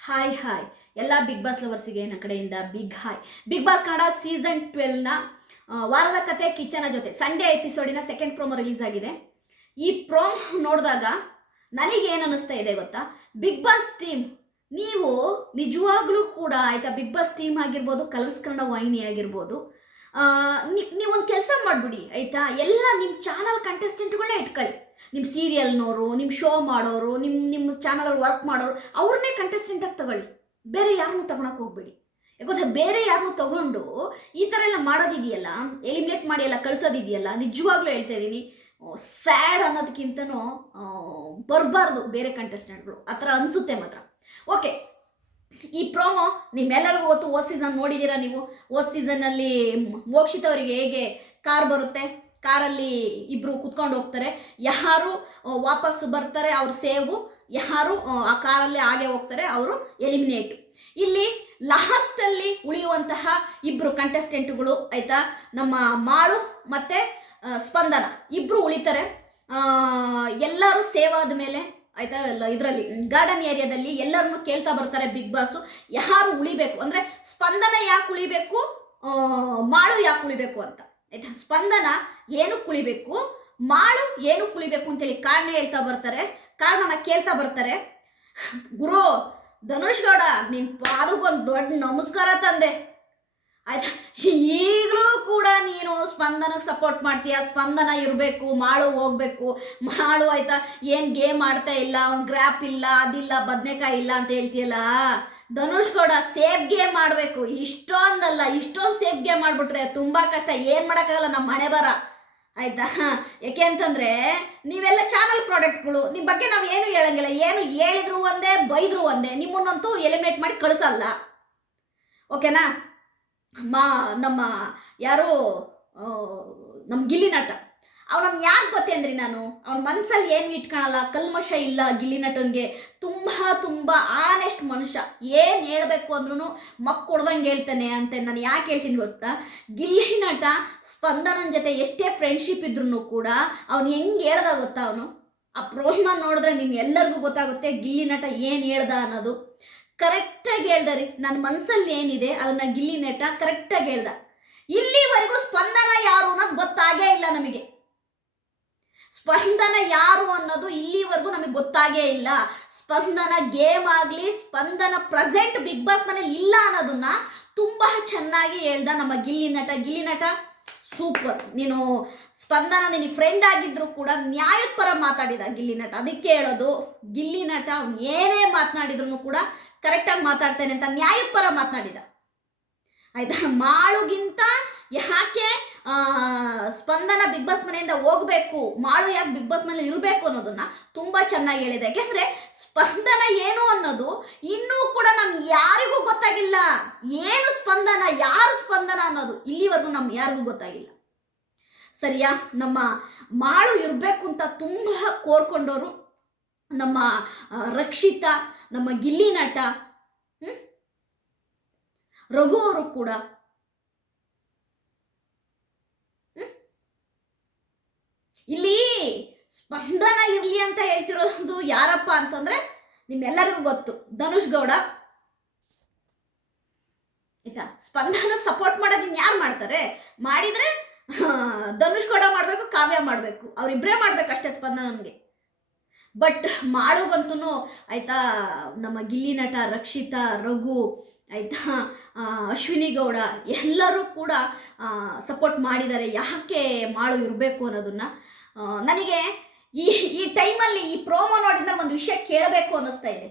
Hi hi ಎಲ್ಲ big boss ಲವರ್ಸಿಗೆ ನನ್ನ ಕಡೆಯಿಂದ big hi big boss Kannada season ಟ್ವೆಲ್ನ ವಾರದ ಕತೆ ಕಿಚನ ಜೊತೆ. ಸಂಡೇ ಎಪಿಸೋಡಿನ ಸೆಕೆಂಡ್ ಪ್ರೋಮೋ ರಿಲೀಸ್ ಆಗಿದೆ. ಈ ಪ್ರೋಮ್ ನೋಡಿದಾಗ ನನಗೆ ಏನು ಅನ್ನಿಸ್ತಾ ಇದೆ ಗೊತ್ತಾ? ಬಿಗ್ ಬಾಸ್ ಟೀಮ್ ನೀವು ನಿಜವಾಗ್ಲೂ ಕೂಡ ಆಯ್ತಾ ಬಿಗ್ ಬಾಸ್ ಟೀಮ್ ಆಗಿರ್ಬೋದು ಕಲರ್ಸ್ ಕನ್ನಡ ವಾಹಿನಿ ಆಗಿರ್ಬೋದು ನೀವೊಂದು ಕೆಲಸ ಮಾಡಿಬಿಡಿ, ಆಯಿತಾ? ಎಲ್ಲ ನಿಮ್ಮ ಚಾನಲ್ ಕಂಟೆಸ್ಟೆಂಟ್ಗಳನ್ನೇ ಇಟ್ಕೊಳ್ಳಿ ನಿಮ್ಮ ಸೀರಿಯಲ್ನವರು ನಿಮ್ಮ ಶೋ ಮಾಡೋರು ನಿಮ್ಮ ನಿಮ್ಮ ಚಾನಲಲ್ಲಿ ವರ್ಕ್ ಮಾಡೋರು ಅವ್ರನ್ನೇ ಕಂಟೆಸ್ಟೆಂಟಾಗಿ ತಗೊಳ್ಳಿ. ಬೇರೆ ಯಾರನ್ನೂ ತಗೊಳಕ್ಕೆ ಹೋಗ್ಬೇಡಿ. ಯಾಕಂದ್ರೆ ಬೇರೆ ಯಾರನ್ನೂ ತಗೊಂಡು ಈ ಥರ ಎಲ್ಲ ಮಾಡೋದಿದೆಯಲ್ಲ ಎಲಿಮಿನೇಟ್ ಮಾಡಿ ಎಲ್ಲ ಕಳಿಸೋದಿದೆಯಲ್ಲ, ನಿಜವಾಗ್ಲೂ ಹೇಳ್ತಾ ಇದ್ದೀನಿ ಸ್ಯಾಡ್ ಅನ್ನೋದಕ್ಕಿಂತನೂ ಬರಬಾರ್ದು ಬೇರೆ ಕಂಟೆಸ್ಟೆಂಟ್ಗಳು ಆ ಥರ ಅನಿಸುತ್ತೆ ಮಾತ್ರ. ಓಕೆ ಈ ಪ್ರೋಮೋ ನಿಮ್ಮೆಲ್ಲರಿಗೂ ಗೊತ್ತು ಓ ಸೀಸನ್ ನೋಡಿದ್ದೀರಾ ನೀವು? ಓ ಸೀಸನ್ನಲ್ಲಿ ಮೋಕ್ಷಿತ ಅವರಿಗೆ ಹೇಗೆ ಕಾರ್ ಬರುತ್ತೆ? ಕಾರಲ್ಲಿ ಇಬ್ಬರು ಕುತ್ಕೊಂಡು ಹೋಗ್ತಾರೆ. ಯಾರು ವಾಪಸ್ಸು ಬರ್ತಾರೆ ಅವ್ರು ಸೇವು ಯಾರು ಆ, ಆ ಕಾರಲ್ಲಿ ಹಾಗೆ ಹೋಗ್ತಾರೆ ಅವರು ಎಲಿಮಿನೇಟ್ ಇಲ್ಲಿ ಲಾಸ್ಟಲ್ಲಿ ಉಳಿಯುವಂತಹ ಇಬ್ಬರು ಕಂಟೆಸ್ಟೆಂಟ್ಗಳು ಆಯಿತಾ? ನಮ್ಮ ಮಾಳು ಮತ್ತು ಸ್ಪಂದನ. ಇಬ್ಬರು ಉಳಿತಾರೆ. ಎಲ್ಲರೂ ಸೇವ್ ಆದ ಮೇಲೆ ಆಯ್ತಾ? ಇದರಲ್ಲಿ. ಗಾರ್ಡನ್ ಏರಿಯಾದಲ್ಲಿ ಎಲ್ಲರನ್ನು ಕೇಳ್ತಾ ಬರ್ತಾರೆ ಬಿಗ್ ಬಾಸು ಯಾರು ಉಳಿಬೇಕು? ಅಂದರೆ ಸ್ಪಂದನ ಯಾಕೆ ಉಳಿಬೇಕು? ಮಾಳು ಯಾಕೆ ಉಳಿಬೇಕು ಅಂತ. ಆಯ್ತಾ? ಸ್ಪಂದನ ಏನು ಕುಳಿಬೇಕು ಮಾಳು ಏನು ಕುಳಿಬೇಕು ಅಂತೇಳಿ ಕಾರಣ ಹೇಳ್ತಾ ಬರ್ತಾರೆ. ಕಾರಣನ ಕೇಳ್ತಾ ಬರ್ತಾರೆ. ಗುರು, ಧನುಷ್ ಗೌಡ, ನಿನ್ ಪಾದಕ್ಕೊಂದು ದೊಡ್ಡ ನಮಸ್ಕಾರ ತಂದೆ. ಆಯ್ತಾ ಈಗಲೂ ಕೂಡ ನೀನು ಸ್ಪಂದನಕ್ಕೆ ಸಪೋರ್ಟ್ ಮಾಡ್ತೀಯ, ಸ್ಪಂದನ ಇರಬೇಕು, ಮಾಳು ಹೋಗ್ಬೇಕು, ಮಾಳು ಆಯ್ತಾ, ಏನು ಗೇಮ್ ಆಡ್ತಾ ಇಲ್ಲ, ಅವ್ನು ಗ್ರ್ಯಾಪ್ ಇಲ್ಲ, ಅದಿಲ್ಲ, ಬದನೆಕಾಯಿ ಇಲ್ಲ ಅಂತ ಹೇಳ್ತೀಯಲ್ಲ? ಧನುಷ್ ಗೌಡ ಸೇಫ್ ಗೇಮ್ ಮಾಡಬೇಕು. ಇಷ್ಟೊಂದಲ್ಲ, ಇಷ್ಟೊಂದು ಸೇಫ್ ಗೇಮ್ ಮಾಡಿಬಿಟ್ರೆ ತುಂಬ ಕಷ್ಟ. ಏನು ಮಾಡೋಕ್ಕಾಗಲ್ಲ ನಮ್ಮ ಮನೆ ಬರ ಆಯ್ತಾ? ಯಾಕೆ ಅಂತಂದರೆ ನೀವೆಲ್ಲ ಚಾನಲ್ ಪ್ರಾಡಕ್ಟ್ಗಳು ನಿಮ್ಮ ಬಗ್ಗೆ ನಾವು ಏನು ಹೇಳಂಗಿಲ್ಲ. ಏನು ಹೇಳಿದ್ರು ಒಂದೇ, ಬೈದ್ರು ಒಂದೇ. ನಿಮ್ಮನ್ನಂತೂ ಎಲಿಮಿನೇಟ್ ಮಾಡಿ ಕಳಿಸಲ್ಲ. ಓಕೆನಾ ಮಾ ನಮ್ಮ ಯಾರೋ ನಮ್ಮ ಗಿಲ್ಲಿ ನಟ. ಯಾಕೆ ಯಾಕೆ ಗೊತ್ತೇಂದ್ರಿ ನಾನು? ಅವನ ಮನಸ್ಸಲ್ಲಿ ಏನು ಇಟ್ಕೊಳಲ್ಲ? ಕಲ್ಮಶ ಇಲ್ಲ ಗಿಲ್ಲಿ ನಟನ್ಗೆ. ತುಂಬ ತುಂಬ ಆನೆಸ್ಟ್ ಮನುಷ್ಯ. ಏನು ಹೇಳಬೇಕು ಅಂದ್ರೂ ಮಕ್ ಕೊಡ್ದಂಗೆ ಹೇಳ್ತಾನೆ ಅಂತ ನಾನು ಯಾಕೆ ಹೇಳ್ತೀನಿ ಗೊತ್ತಾ? ಗಿಲ್ಲಿ ನಟ ಸ್ಪಂದನನ ಜೊತೆ ಎಷ್ಟೇ ಫ್ರೆಂಡ್ಶಿಪ್ ಇದ್ರೂ ಕೂಡ ಅವನು ಹೆಂಗೆ ಹೇಳ್ದ ಗೊತ್ತಾ ಅವನು? ಆ ಪ್ರೋಹಿಮಾ ನೋಡಿದ್ರೆ ನಿಮ್ಗೆ ಎಲ್ಲರಿಗೂ ಗೊತ್ತಾಗುತ್ತೆ ಗಿಲ್ಲಿ ನಟ ಏನು ಹೇಳ್ದ ಅನ್ನೋದು. ಕರೆಕ್ಟಾಗಿ ಹೇಳ್ದ ರೀ ನನ್ನ ಮನಸ್ಸಲ್ಲಿ ಏನಿದೆ ಅದನ್ನ ಗಿಲ್ಲಿ ನಟ ಕರೆಕ್ಟಾಗಿ ಹೇಳ್ದ. ಇಲ್ಲಿವರೆಗೂ ಸ್ಪಂದನ ಯಾರು ಅನ್ನೋದು ಗೊತ್ತಾಗೇ ಇಲ್ಲ ನಮಗೆ. ಸ್ಪಂದನ ಯಾರು ಅನ್ನೋದು ಇಲ್ಲಿವರೆಗೂ ನಮಗೆ ಗೊತ್ತಾಗೇ ಇಲ್ಲ. ಸ್ಪಂದನ ಗೇಮ್ ಆಗಲಿ, ಸ್ಪಂದನ ಪ್ರೆಸೆಂಟ್ ಬಿಗ್ ಬಾಸ್ ಮನೇಲಿ ಇಲ್ಲ ಅನ್ನೋದನ್ನ ತುಂಬ ಚೆನ್ನಾಗಿ ಹೇಳ್ದ ನಮ್ಮ ಗಿಲ್ಲಿ ನಟ ಗಿಲ್ಲಿ ನಟ ಸೂಪರ್. ನೀನು ಸ್ಪಂದನ ನಿನ್ನ ಫ್ರೆಂಡ್ ಆಗಿದ್ರು ಕೂಡ ನ್ಯಾಯದ ಪರ ಮಾತಾಡಿದ ಗಿಲ್ಲಿ ನಟ ಅದಕ್ಕೆ ಹೇಳೋದು, ಗಿಲ್ಲಿ ನಟ ಏನೇ ಮಾತನಾಡಿದ್ರು ಕೂಡ ಕರೆಕ್ಟಾಗಿ ಮಾತಾಡ್ತೇನೆ ಅಂತ ನ್ಯಾಯಪರ ಮಾತನಾಡಿದ. ಆಯ್ತಾ? ಮಾಳುಗಿಂತ ಯಾಕೆ ಸ್ಪಂದನ ಬಿಗ್ ಬಾಸ್ ಮನೆಯಿಂದ ಹೋಗ್ಬೇಕು? ಮಾಳು ಯಾಕೆ ಬಿಗ್ ಬಾಸ್ ಮನೇಲಿ ಇರಬೇಕು ಅನ್ನೋದನ್ನ ತುಂಬ ಚೆನ್ನಾಗಿ ಹೇಳಿದೆ. ಯಾಕೆಂದ್ರೆ ಸ್ಪಂದನ ಏನು ಅನ್ನೋದು ಇನ್ನೂ ಕೂಡ ನಮ್ಗೆ ಯಾರಿಗೂ ಗೊತ್ತಾಗಿಲ್ಲ. ಏನು ಸ್ಪಂದನ, ಯಾರು ಸ್ಪಂದನ ಅನ್ನೋದು ಇಲ್ಲಿವರೆಗೂ ನಮ್ಗೆ ಯಾರಿಗೂ ಗೊತ್ತಾಗಿಲ್ಲ. ಸರಿಯಾ? ನಮ್ಮ ಮಾಳು ಇರಬೇಕು ಅಂತ ತುಂಬ ಕೋರ್ಕೊಂಡವರು ನಮ್ಮ ರಕ್ಷಿತ, ನಮ್ಮ ಗಿಲ್ಲಿ ನಟ? ರಘು ಅವರು ಕೂಡ ಇಲ್ಲಿ ಸ್ಪಂದನ ಇರ್ಲಿ ಅಂತ ಹೇಳ್ತಿರೋದು ಯಾರಪ್ಪ ಅಂತಂದ್ರೆ ನಿಮ್ಮೆಲ್ಲರಿಗೂ ಗೊತ್ತು, ಧನುಷ್ ಗೌಡ. ಆಯ್ತಾ? ಸ್ಪಂದನಕ್ಕೆ ಸಪೋರ್ಟ್ ಮಾಡೋದನ್ನ ಯಾರು ಮಾಡ್ತಾರೆ? ಮಾಡಿದ್ರೆ ಧನುಷ್ ಗೌಡ ಮಾಡಬೇಕು, ಕಾವ್ಯ ಮಾಡಬೇಕು. ಅವರಿಬ್ಬರೇ ಮಾಡ್ಬೇಕಷ್ಟೇ ಸ್ಪಂದನನ್ಗೆ. ಬಟ್ ಮಾಡೋಗಂತೂ ಆಯಿತಾ, ನಮ್ಮ ಗಿಲ್ಲಿ ನಟ ರಕ್ಷಿತಾ, ರಘು, ಆಯಿತಾ ಅಶ್ವಿನಿ ಗೌಡ ಎಲ್ಲರೂ ಕೂಡ ಸಪೋರ್ಟ್ ಮಾಡಿದ್ದಾರೆ. ಯಾಕೆ ಮಾಳು ಇರಬೇಕು ಅನ್ನೋದನ್ನು? ನನಗೆ ಈ ಈ ಟೈಮಲ್ಲಿ ಈ ಪ್ರೋಮೋ ನೋಡಿದ್ರೆ ಒಂದು ವಿಷಯ ಕೇಳಬೇಕು ಅನ್ನಿಸ್ತಾ ಇದೆ.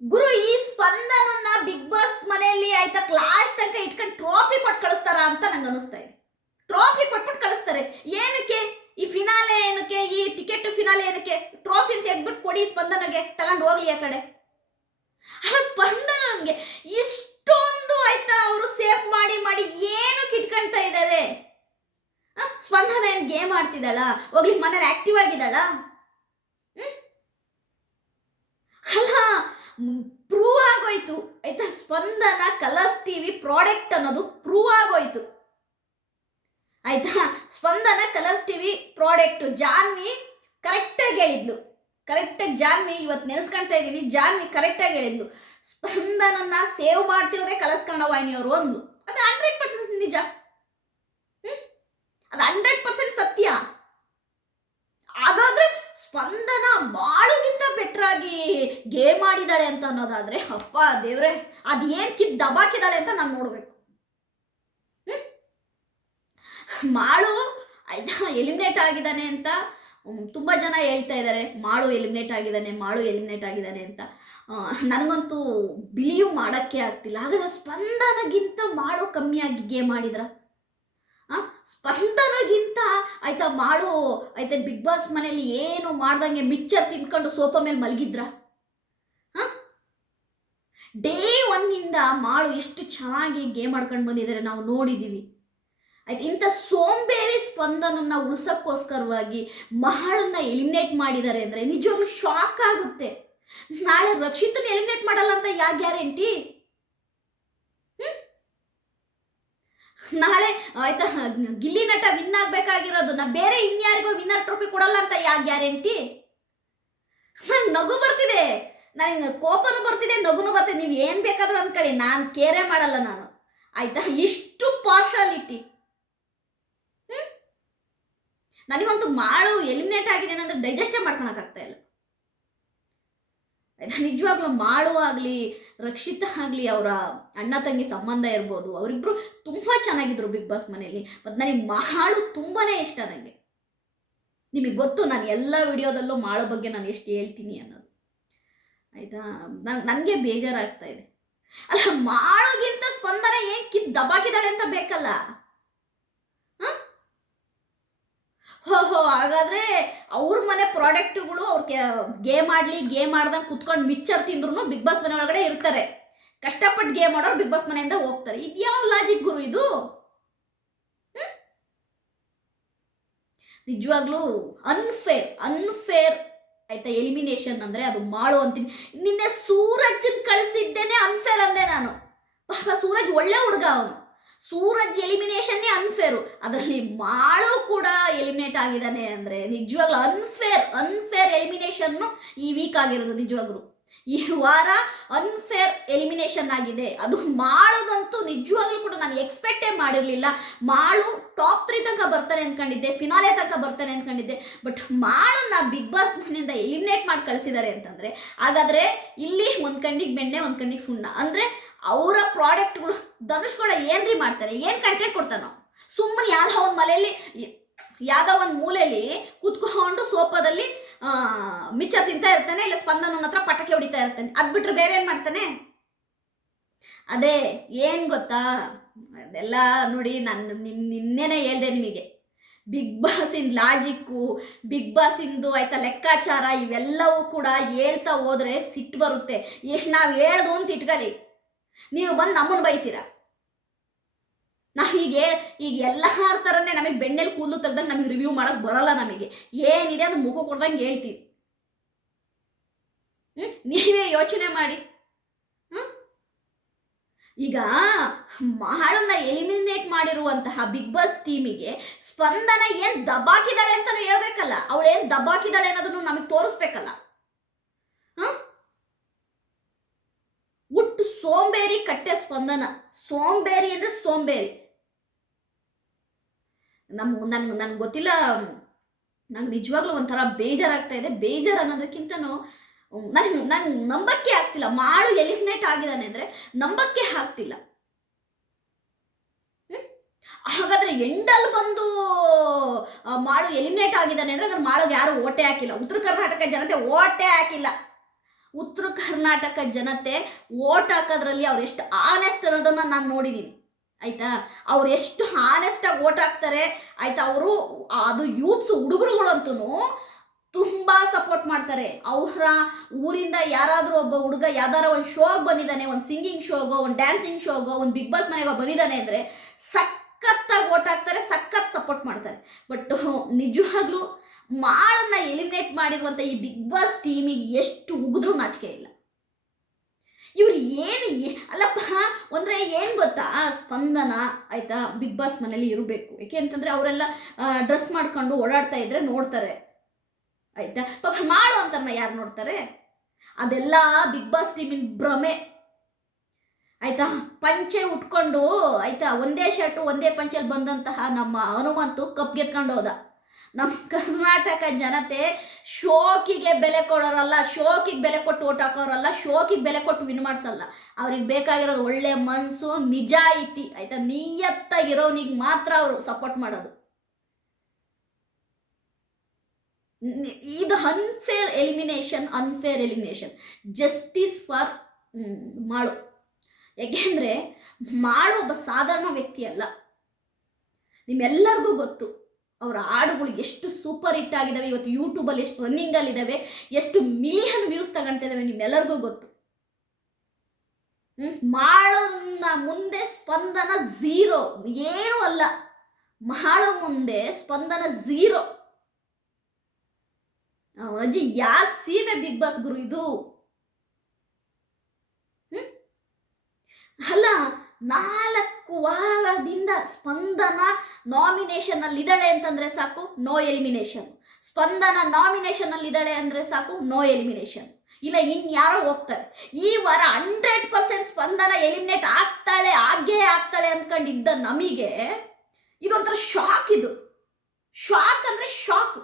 ಗುರು, ಈ ಸ್ಪಂದನನ್ನ ಬಿಗ್ ಬಾಸ್ ಮನೆಯಲ್ಲಿ ಆಯ್ತಾ ಕ್ಲಾಸ್ ತನಕ ಇಟ್ಕೊಂಡು ಟ್ರೋಫಿ ಕೊಟ್ಟು ಕಳಿಸ್ತಾರ ಅಂತ ನಂಗೆ ಅನಿಸ್ತಾ ಇದೆ. ಟ್ರೋಫಿ ಕೊಟ್ಬಿಟ್ಟು ಕಳಿಸ್ತಾರೆ. ಈ ಏನಕ್ಕೆ ಈ ಟಿಕೆಟ್ ಫಿನಾಲೆ ಏನಕ್ಕೆ? ಟ್ರೋಫಿ ಅಂತ ತೆಗ್ದ್ಬಿಟ್ಟು ಕೊಡಿ ಸ್ಪಂದನಗೆ, ತಗೊಂಡು ಹೋಗ್ಲಿ ಆ ಕಡೆ. ಆ ಸ್ಪಂದನನ್ಗೆ ಇಷ್ಟೊಂದು ಆಯ್ತಾ ಅವರು ಸೇಫ್ ಮಾಡಿ ಮಾಡಿ ಏನು ಕಿಟ್ಕೊಳ್ತಾ ಇದ್ದಾರೆ ಸ್ಪಂದನ ಏನು ಗೇಮ್ ಆಡ್ತಿದ್ದಾಳ? ಹೋಗ್ಲಿ, ಮನೇಲಿ ಆಕ್ಟಿವ್ ಆಗಿದ್ದಾಳ? ಅಲ್ಲ ಪ್ರೂವ್ ಆಗೋಯ್ತು. ಆಯ್ತಾ, ಸ್ಪಂದನ ಕಲರ್ಸ್ ಟಿವಿ ಪ್ರಾಡಕ್ಟ್ ಅನ್ನೋದು ಪ್ರೂವ್ ಆಗೋಯ್ತು. ಆಯ್ತಾ Spandana Colors TV product Janvi ಕರೆಕ್ಟಾಗಿ ಹೇಳಿದ್ಲು. ಕರೆಕ್ಟಾಗಿ ಜಾನ್ವಿ ಇವತ್ತು ನೆನೆಸ್ಕೊಳ್ತಾ ಇದ್ದೀನಿ ಜಾನ್ವಿ ಕರೆಕ್ಟಾಗಿ ಹೇಳಿದ್ಲು. ಸ್ಪಂದನನ್ನ ಸೇವ್ ಮಾಡ್ತಿರೋದೇ ಕಲರ್ಸ್ ಕನ್ನಡ ವಾಹಿನಿಯವರು ಒಂದು ಅದು ಹಂಡ್ರೆಡ್ ಪರ್ಸೆಂಟ್ ನಿಜ? ಅದು ಹಂಡ್ರೆಡ್ ಪರ್ಸೆಂಟ್ ಸತ್ಯ. ಹಾಗಾದ್ರೆ ಸ್ಪಂದನ ಬಾಳುಗಿಂತ ಬೆಟರ್ ಆಗಿ ಗೇಮ್ ಆಡಿದಾಳೆ ಅಂತ ಅನ್ನೋದಾದ್ರೆ, ಅಪ್ಪ ದೇವ್ರೆ, ಅದೇನ್ ಕಿತ್ ದಬಾಕಿದಾಳೆ ಅಂತ ನಾನು ನೋಡ್ಬೇಕು. ಮಾಳು ಆಯ್ತಾ? ಎಲಿಮಿನೇಟ್ ಆಗಿದ್ದಾನೆ ಅಂತ ತುಂಬ ಜನ ಹೇಳ್ತಾ ಇದ್ದಾರೆ ಮಾಳು ಎಲಿಮಿನೇಟ್ ಆಗಿದ್ದಾನೆ, ಮಾಳು ಎಲಿಮಿನೇಟ್ ಆಗಿದ್ದಾನೆ ಅಂತ. ನನಗಂತೂ ಬಿಲೀವ್ ಮಾಡಕ್ಕೆ ಆಗ್ತಿಲ್ಲ. ಹಾಗಾದ್ರೆ ಸ್ಪಂದನಗಿಂತ ಮಾಳು ಕಮ್ಮಿಯಾಗಿ ಗೇಮ್ ಮಾಡಿದ್ರ ಸ್ಪಂದನಗಿಂತ, ಆಯ್ತಾ ಮಾಡು ಆಯ್ತಾ, ಬಿಗ್ ಬಾಸ್ ಮನೇಲಿ ಏನು ಮಾಡ್ದಂಗೆ ಮಿಚ್ಚರ್ ತಿನ್ಕೊಂಡು ಸೋಫಾ ಮೇಲೆ ಮಲಗಿದ್ರ? ಡೇ ಒನ್ನಿಂದ ಮಾಳು ಎಷ್ಟು ಚೆನ್ನಾಗಿ ಗೇಮ್ ಆಡ್ಕೊಂಡು ಬಂದಿದ್ದಾರೆ ನಾವು ನೋಡಿದ್ದೀವಿ ಆಯ್ತು, ಇಂಥ ಸೋಂಬೇರಿ ಸ್ಪಂದನನ್ನ ಉಳಿಸೋಕ್ಕೋಸ್ಕರವಾಗಿ ಮಹಳನ್ನ ಎಲಿಮಿನೇಟ್ ಮಾಡಿದ್ದಾರೆ ಅಂದ್ರೆ ನಿಜವಾಗ್ಲೂ ಶಾಕ್ ಆಗುತ್ತೆ. ನಾಳೆ ರಕ್ಷಿತನ ಎಲಿಮಿನೇಟ್ ಮಾಡಲ್ಲ ಅಂತ ಯಾ ಗ್ಯಾರಂಟಿ? ನಾಳೆ, ಆಯ್ತಾ, ಗಿಲ್ಲಿ ನಟ ವಿನ್ ಆಗ್ಬೇಕಾಗಿರೋದು ನಾ ಬೇರೆ ಇನ್ಯಾರಿಗೂ ವಿನ್ನರ್ ಟ್ರೋಫಿ ಕೊಡಲ್ಲ ಅಂತ ಯಾ ಗ್ಯಾರಂಟಿ? ನನ್ ನಗು ಬರ್ತಿದೆ. ನನಗೆ ಕೋಪನು ಬರ್ತಿದೆ, ನಗುನು ಬರ್ತಿದೆ. ನೀವು ಏನು ಬೇಕಾದ್ರೂ ಅನ್ಕೊಳ್ಳಿ ನಾನು ಕೇರೇ ಮಾಡಲ್ಲ ನಾನು. ಆಯ್ತಾ, ಇಷ್ಟು ಪಾರ್ಶಾಲಿಟಿ ನನಗಂತೂ ಮಾಳು ಎಲಿಮಿನೇಟ್ ಆಗಿದೆ ಅಂದ್ರೆ ಡೈಜೆಸ್ಟೇ ಮಾಡ್ಕೊಳಕ್ಕಾಗ್ತಾ ಇಲ್ಲ. ನಿಜವಾಗ್ಲೂ ಮಾಳು ಆಗಲಿ, ರಕ್ಷಿತ ಆಗಲಿ ಅವರ ಅಣ್ಣ ತಂಗಿ ಸಂಬಂಧ ಇರ್ಬೋದು. ಅವರಿಬ್ರು ತುಂಬ ಚೆನ್ನಾಗಿದ್ರು ಬಿಗ್ ಬಾಸ್ ಮನೆಯಲ್ಲಿ. ಮತ್ತು ನನಗೆ ಮಾಳು ತುಂಬಾನೇ ಇಷ್ಟ ನನಗೆ ನಿಮಗೆ ಗೊತ್ತು ನಾನು ಎಲ್ಲ ವಿಡಿಯೋದಲ್ಲೂ ಮಾಳು ಬಗ್ಗೆ ನಾನು ಎಷ್ಟು ಹೇಳ್ತೀನಿ ಅನ್ನೋದು. ಆಯಿತಾ? ನನ್ ನನಗೆ ಬೇಜಾರಾಗ್ತಾ ಇದೆ. ಅಲ್ಲ, ಮಾಳುಗಿಂತ ಸ್ಪಂದನ ಏನ್ ಕಿತ್ ದಬಾಕಿದಾಳೆ ಅಂತ ಬೇಕಲ್ಲ ಹ? ಹೋ ಹಾಗಾದ್ರೆ ಅವ್ರ ಮನೆ ಪ್ರಾಡಕ್ಟ್ಗಳು ಅವ್ರ ಗೇಮ್ ಆಡ್ಲಿ ಗೇಮ್ ಆಡ್ದಂಗೆ ಕುತ್ಕೊಂಡು ಮಿಚ್ಚರ್ ತಿಂದ್ರು ಬಿಗ್ ಬಾಸ್ ಮನೆ ಒಳಗಡೆ ಇರ್ತಾರೆ. ಕಷ್ಟಪಟ್ಟು ಗೇಮ್ ಆಡೋರು ಬಿಗ್ ಬಾಸ್ ಮನೆಯಿಂದ ಹೋಗ್ತಾರೆ. ಇದು ಯಾವ ಲಾಜಿಕ್ ಗುರು ಇದು? ನಿಜವಾಗ್ಲೂ ಅನ್ಫೇರ್ ಅನ್ಫೇರ್ ಆಯ್ತಾ ಎಲಿಮಿನೇಷನ್ ಅಂದ್ರೆ ಅದು ಮಾಡು ಅಂತೀನಿ. ನಿನ್ನೆ ಸೂರಜ್ ಕಳಿಸಿದ್ದೇನೆ ಅನ್ಫೇರ್ ಅಂದೆ ನಾನು. ಪಾಪ ಸೂರಜ್ ಒಳ್ಳೆ ಹುಡುಗ ಅವನು. ಸೂರಜ್ ಎಲಿಮಿನೇಷನ್ನೇ ಅನ್ಫೇರು ಅದರಲ್ಲಿ ಮಾಳು ಕೂಡ ಎಲಿಮಿನೇಟ್ ಆಗಿದ್ದಾನೆ ಅಂದ್ರೆ ನಿಜವಾಗ್ಲೂ ಅನ್ಫೇರ್ ಅನ್ಫೇರ್ ಎಲಿಮಿನೇಷನ್ ಈ ವೀಕ್ ಆಗಿರೋದು ನಿಜವಾಗ್ಲು. ಈ ವಾರ ಅನ್ಫೇರ್ ಎಲಿಮಿನೇಷನ್ ಆಗಿದೆ. ಅದು ಮಾಡೋದಂತೂ ನಿಜವಾಗ್ಲೂ ಕೂಡ ನಾನು ಎಕ್ಸ್ಪೆಕ್ಟೇ ಮಾಡಿರಲಿಲ್ಲ. ಮಾಳು ಟಾಪ್ ತ್ರೀ ತನಕ ಬರ್ತಾನೆ ಅನ್ಕೊಂಡಿದ್ದೆ ಫಿನಾಲೆ ತನಕ ಬರ್ತಾನೆ ಅನ್ಕೊಂಡಿದ್ದೆ. ಬಟ್ ಮಾಳನ್ನ ಬಿಗ್ ಬಾಸ್ ಮನೆಯಿಂದ ಎಲಿಮಿನೇಟ್ ಮಾಡಿ ಕಳಿಸಿದ್ದಾರೆ ಅಂತಂದ್ರೆ, ಹಾಗಾದ್ರೆ ಇಲ್ಲಿ ಒಂದ್ ಕಣ್ಣಿಗೆ ಬೆಣ್ಣೆ, ಒಂದ್ ಕಣ್ಣಿಗೆ ಸುಣ್ಣ. ಅಂದ್ರೆ ಅವರ ಪ್ರಾಡಕ್ಟ್ಗಳು ಧನುಷ್ಗಳ ಏನ್ರಿ ಮಾಡ್ತಾರೆ? ಏನ್ ಕಂಟೆಂಟ್ ಕೊಡ್ತಾನೋ ಸುಮ್ಮನೆ ಯಾವ್ದೋ ಒಂದು ಮಲೆಯಲ್ಲಿ ಯಾವ್ದೋ ಒಂದು ಮೂಲೆಯಲ್ಲಿ ಕುತ್ಕೊಂಡು ಸೋಫಾದಲ್ಲಿ ಆ, ಮಿಚ್ಚ ತಿಂತಾ ಇರ್ತಾನೆ ಇಲ್ಲ ಸ್ಪಂದನ ಹತ್ರ ಪಟಾಕಿ ಹೊಡಿತಾ ಇರ್ತಾನೆ. ಅದ್ ಬಿಟ್ರೆ ಬೇರೆ ಏನ್ ಮಾಡ್ತಾನೆ? ಅದೇ ಏನ್ ಗೊತ್ತಾ? ಅದೆಲ್ಲ ನೋಡಿ ನಾನು ನಿನ್ನೆನೆ ಹೇಳ್ದೆ ನಿಮಗೆ. Big boss in logic big boss ಇಂದು ಆಯ್ತಾ ಲೆಕ್ಕಾಚಾರ ಇವೆಲ್ಲವೂ ಕೂಡ ಹೇಳ್ತಾ ಹೋದ್ರೆ ಸಿಟ್ಟು ಬರುತ್ತೆ. ಎಷ್ಟು ನಾವು ಹೇಳ್ದು ಅಂತ ಇಟ್ಕೊಳ್ಳಿ. ನೀವು ಬಂದು ನಮ್ಮನ್ನು ಬೈತೀರ? ನಾ ಹೀಗೆ, ಈಗ ಎಲ್ಲ ಥರನೇ ನಮಗೆ ಬೆಣ್ಣೆಲಿ ಕೂದಲು ತೆಗ್ದಂಗೆ ನಮಗೆ ರಿವ್ಯೂ ಮಾಡೋಕೆ ಬರಲ್ಲ ನಮಗೆ. ಏನಿದೆ ಅದು ಮುಖ ಕೊಡ್ದಂಗೆ ಹೇಳ್ತೀವಿ? ನೀವೇ ಯೋಚನೆ ಮಾಡಿ? ಈಗ ಮಹಾಳನ್ನ ಎಲಿಮಿನೇಟ್ ಮಾಡಿರುವಂತಹ ಬಿಗ್ ಬಾಸ್ ಟೀಮಿಗೆ ಸ್ಪಂದನ ಏನು ದಬಾಕಿದಾಳೆ ಅಂತಲೂ ಹೇಳ್ಬೇಕಲ್ಲ. ಅವಳು ಏನು ದಬ್ಬಾಕಿದ್ದಾಳೆ ಅನ್ನೋದನ್ನು ನಮಗೆ ತೋರಿಸ್ಬೇಕಲ್ಲ ಹ? ಹುಟ್ಟು ಸೋಂಬೇರಿ ಕಟ್ಟೆ ಸ್ಪಂದನ. ಸೋಂಬೇರಿ ಅಂದ್ರೆ ಸೋಂಬೇರಿ. ನಮ್ ನನ್ಗೆ ನನ್ಗೆ ಗೊತ್ತಿಲ್ಲ, ನಂಗೆ ನಿಜವಾಗ್ಲೂ ಒಂಥರ ಬೇಜಾರಾಗ್ತಾ ಇದೆ. ಬೇಜಾರು ಅನ್ನೋದಕ್ಕಿಂತ ನನಗೆ ನಂಗೆ ನಂಬಕ್ಕೆ ಆಗ್ತಿಲ್ಲ. ಮಾಡು ಎಲಿಮಿನೇಟ್ ಆಗಿದ್ದಾನೆ ಅಂದ್ರೆ ನಂಬಕ್ಕೆ ಆಗ್ತಿಲ್ಲ? ಹಾಗಾದ್ರೆ ಎಂಡಲ್ ಬಂದು ಮಾಡು ಎಲಿಮಿನೇಟ್ ಆಗಿದ್ದಾನೆ ಅಂದ್ರೆ ಅದ್ರ ಮಾಳಿಗೆ ಯಾರು ಓಟೆ ಹಾಕಿಲ್ಲ. ಉತ್ತರ ಕರ್ನಾಟಕ ಜನತೆ ಓಟೆ ಹಾಕಿಲ್ಲ. ಉತ್ತರ ಕರ್ನಾಟಕ ಜನತೆ ಓಟ್ ಹಾಕೋದ್ರಲ್ಲಿ ಅವ್ರು ಎಷ್ಟು ಆನೆಸ್ಟ್ ಅನ್ನೋದನ್ನ ನಾನು ನೋಡಿದ್ದೀನಿ ಆಯ್ತಾ? ಅವ್ರು ಎಷ್ಟು ಆನೆಸ್ಟಾಗಿ ಓಟ್ ಹಾಕ್ತಾರೆ, ಆಯ್ತಾ? ಅವರು ಅದು ಯೂತ್ಸ್ ಹುಡುಗರುಗಳಂತೂ ತುಂಬ ಸಪೋರ್ಟ್ ಮಾಡ್ತಾರೆ. ಅವರ ಊರಿಂದ ಯಾರಾದರೂ ಒಬ್ಬ ಹುಡುಗ ಯಾವ್ದಾರ ಒಂದು ಶೋಗೆ ಬಂದಿದ್ದಾನೆ, ಒಂದು ಸಿಂಗಿಂಗ್ ಶೋಗೋ ಒಂದು ಡ್ಯಾನ್ಸಿಂಗ್ ಶೋಗೋ ಒಂದು ಬಿಗ್ ಬಾಸ್ ಮನೆಗೋ ಬಂದಿದ್ದಾನೆ ಅಂದರೆ ಸಖತ್ತಾಗಿ ಓಟ್ ಹಾಕ್ತಾರೆ, ಸಖತ್ ಸಪೋರ್ಟ್ ಮಾಡ್ತಾರೆ. ಬಟ್ ನಿಜವಾಗ್ಲೂ ಮಾಳನ್ನ ಎಲಿಮಿನೇಟ್ ಮಾಡಿರುವಂಥ ಈ ಬಿಗ್ ಬಾಸ್ ಟೀಮಿಗೆ ಎಷ್ಟು ಉಗಿದ್ರೂ ನಾಚಿಕೆ ಇಲ್ಲ. ಇವ್ರು ಏನು ಅಲ್ಲಪ್ಪ, ಅಂದ್ರೆ ಏನು ಗೊತ್ತಾ? ಸ್ಪಂದನ, ಆಯ್ತಾ, ಬಿಗ್ ಬಾಸ್ ಮನೇಲಿ ಇರಬೇಕು. ಯಾಕೆ ಅಂತಂದ್ರೆ ಅವರೆಲ್ಲ ಡ್ರೆಸ್ ಮಾಡ್ಕೊಂಡು ಓಡಾಡ್ತಾ ಇದ್ರೆ ನೋಡ್ತಾರೆ. ಆಯ್ತಾ? ಪಾಪ ಮಾಡು ಅಂತಾರನ್ನ ಯಾರು ನೋಡ್ತಾರೆ? ಅದೆಲ್ಲ ಬಿಗ್ ಬಾಸ್ ಟೀಮಿನ ಭ್ರಮೆ. ಆಯ್ತಾ? ಪಂಚೆ ಉಟ್ಕೊಂಡು, ಆಯ್ತಾ, ಒಂದೇ ಶರ್ಟು ಒಂದೇ ಪಂಚಲ್ಲಿ ಬಂದಂತಹ ನಮ್ಮ ಹನುಮಂತು ಕಪ್ ಗೆದ್ಕೊಂಡು ಹೋದ. ನಮ್ಮ ಕರ್ನಾಟಕ ಜನತೆ ಶೋಕಿಗೆ ಬೆಲೆ ಕೊಡೋರಲ್ಲ, ಶೋಕಿಗೆ ಬೆಲೆ ಕೊಟ್ಟು ಓಟ್ ಹಾಕೋರಲ್ಲ, ಶೋಕಿಗೆ ಬೆಲೆ ಕೊಟ್ಟು ವಿನ್ ಮಾಡಿಸಲ್ಲ. ಅವ್ರಿಗೆ ಬೇಕಾಗಿರೋದು ಒಳ್ಳೆ ಮನಸ್ಸು ನಿಜಾಯಿತಿ ಆಯ್ತಾ? ನಿಯತ್ತಾಗಿರೋನಿಗೆ ಮಾತ್ರ ಅವರು ಸಪೋರ್ಟ್ ಮಾಡೋದು. ಇದು unfair elimination unfair elimination justice for Malu ಯಾಕೆಂದರೆ ಮಾಳು ಒಬ್ಬ ಸಾಧಾರಣ ವ್ಯಕ್ತಿ ಅಲ್ಲ. ನಿಮ್ಮೆಲ್ಲರಿಗೂ ಗೊತ್ತು. ಅವರ ಹಾಡುಗಳು ಎಷ್ಟು ಸೂಪರ್ ಹಿಟ್ ಆಗಿದ್ದಾವೆ ಇವತ್ತು ಯೂಟ್ಯೂಬಲ್ಲಿ ಎಷ್ಟು ರನ್ನಿಂಗಲ್ಲಿದ್ದಾವೆ ಎಷ್ಟು ಮಿಲಿಯನ್ ವ್ಯೂಸ್ ತಗೊಳ್ತಿದ್ದಾವೆ ನಿಮ್ಮೆಲ್ಲರಿಗೂ ಗೊತ್ತು? ಮಾಳನ್ನ ಮುಂದೆ ಸ್ಪಂದನ ಝೀರೋ ಏನೂ ಅಲ್ಲ ಮಾಳು ಮುಂದೆ ಸ್ಪಂದನ ಝೀರೋ ಅಜ್ಜಿ ಯಾ ಸೀಮೆ ಬಿಗ್ ಬಾಸ್ ಗುರು ಇದು? ಅಲ್ಲ, ನಾಲ್ಕು ವಾರದಿಂದ ಸ್ಪಂದನ ನಾಮಿನೇಷನ್ ಅಲ್ಲಿ ಇದ್ದಾಳೆ ಅಂತಂದ್ರೆ ಸಾಕು ನೋ ಎಲಿಮಿನೇಷನ್ ಸ್ಪಂದನ ನಾಮಿನೇಷನ್ ಅಲ್ಲಿ ಇದ್ದಾಳೆ ಅಂದ್ರೆ ಸಾಕು ನೋ ಎಲಿಮಿನೇಷನ್ ಇಲ್ಲ, ಇನ್ಯಾರೋ ಹೋಗ್ತಾರೆ. ಈ ವಾರ ಹಂಡ್ರೆಡ್ ಪರ್ಸೆಂಟ್ ಸ್ಪಂದನ ಎಲಿಮಿನೇಟ್ ಆಗ್ತಾಳೆ, ಆಗೇ ಆಗ್ತಾಳೆ ಅಂದ್ಕೊಂಡಿದ್ದ ನಮಗೆ, ಇದೊಂಥರ ಶಾಕ್ ಇದು. ಶಾಕ್ ಅಂದ್ರೆ ಶಾಕ್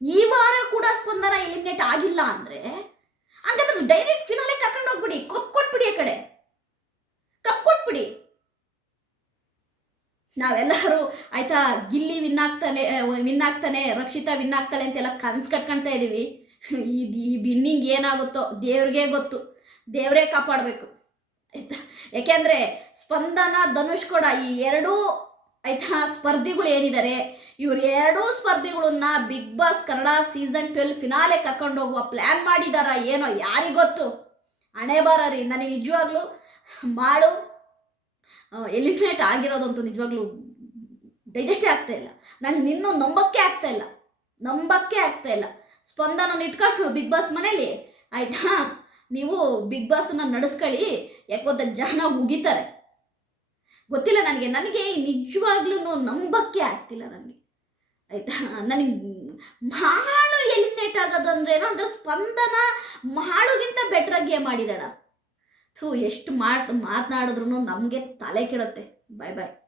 ಈ ವಾರ ಕೂಡ ಸ್ಪಂದನ ಎಲಿಮಿನೇಟ್ ಆಗಿಲ್ಲ ಅಂದ್ರೆ, ಹಂಗಂದ್ರೆ ಡೈರೆಕ್ಟ್ ಫಿನಾಲೆ ಕರ್ಕೊಂಡು ಹೋಗ್ಬಿಡಿ ಕೊಟ್ಬಿಡಿ ಆ ಕಡೆ. ಕೊಟ್ಬಿಡಿ ನಾವೆಲ್ಲರೂ ಆಯ್ತಾ ಗಿಲ್ಲಿ ವಿನ್ ಆಗ್ತಾನೆ ವಿನ್ ಆಗ್ತಾನೆ, ರಕ್ಷಿತಾ ವಿನ್ ಆಗ್ತಾಳೆ ಅಂತೆಲ್ಲ ಕನ್ಸು ಕಟ್ಕೊಳ್ತಾ ಇದೀವಿ. ಈ ವಿನ್ನಿಂಗ್ ಏನಾಗುತ್ತೋ ದೇವ್ರಿಗೆ ಗೊತ್ತು. ದೇವರೇ ಕಾಪಾಡಬೇಕು. ಆಯ್ತಾ? ಯಾಕೆಂದ್ರೆ ಸ್ಪಂದನ ಧನುಷ್ ಕೂಡ ಈ ಎರಡೂ ಆಯ್ತಾ ಸ್ಪರ್ಧಿಗಳು ಏನಿದ್ದಾರೆ ಇವರು ಎರಡೂ ಸ್ಪರ್ಧಿಗಳನ್ನ big boss Kannada season twelve finale ಕರ್ಕೊಂಡು ಹೋಗುವ ಪ್ಲ್ಯಾನ್ ಮಾಡಿದಾರ ಏನೋ ಯಾರಿಗೊತ್ತು ಹಣೆ ಬಾರ ರೀ ನನಗೆ ನಿಜವಾಗ್ಲೂ ಮಾಡು ಎಲಿಮಿನೇಟ್ ಆಗಿರೋದಂತೂ ನಿಜವಾಗ್ಲೂ ಡೈಜೆಸ್ಟೇ ಆಗ್ತಾ ಇಲ್ಲ. ನನಗೆ ನಿನ್ನ ನಂಬಕ್ಕೆ ಆಗ್ತಾ ಇಲ್ಲ. ನಂಬಕ್ಕೆ ಆಗ್ತಾ ಇಲ್ಲ. ಸ್ಪಂದನ ಇಟ್ಕೊಂಡು ಬಿಗ್ ಬಾಸ್ ಮನೇಲಿ. ಆಯ್ತಾ? ನೀವು ಬಿಗ್ ಬಾಸನ್ನ ನಡೆಸ್ಕೊಳ್ಳಿ. ಯಾಕೋದ ಜನ ಮುಗಿತಾರೆ ಗೊತ್ತಿಲ್ಲ ನನಗೆ. ನನಗೆ ನಿಜವಾಗ್ಲೂ ನಂಬಕ್ಕೆ ಆಗ್ತಿಲ್ಲ ನನಗೆ ಆಯ್ತಾ? ನನಗೆ ಮಾಳು ಎಲಿಮಿನೇಟ್ ಆಗೋದು ಅಂದ್ರೆ ಏನೋ ಅಂದ್ರೆ ಸ್ಪಂದನ ಮಾಳುಗಿಂತ ಬೆಟ್ರಾಗಿಯೇ ಮಾಡಿದಾಳ ಥೂ ಎಷ್ಟು ಮಾತು ಮಾತನಾಡಿದ್ರು ನಮಗೆ ತಲೆ ಕೆಡುತ್ತೆ. ಬಾಯ್ ಬಾಯ್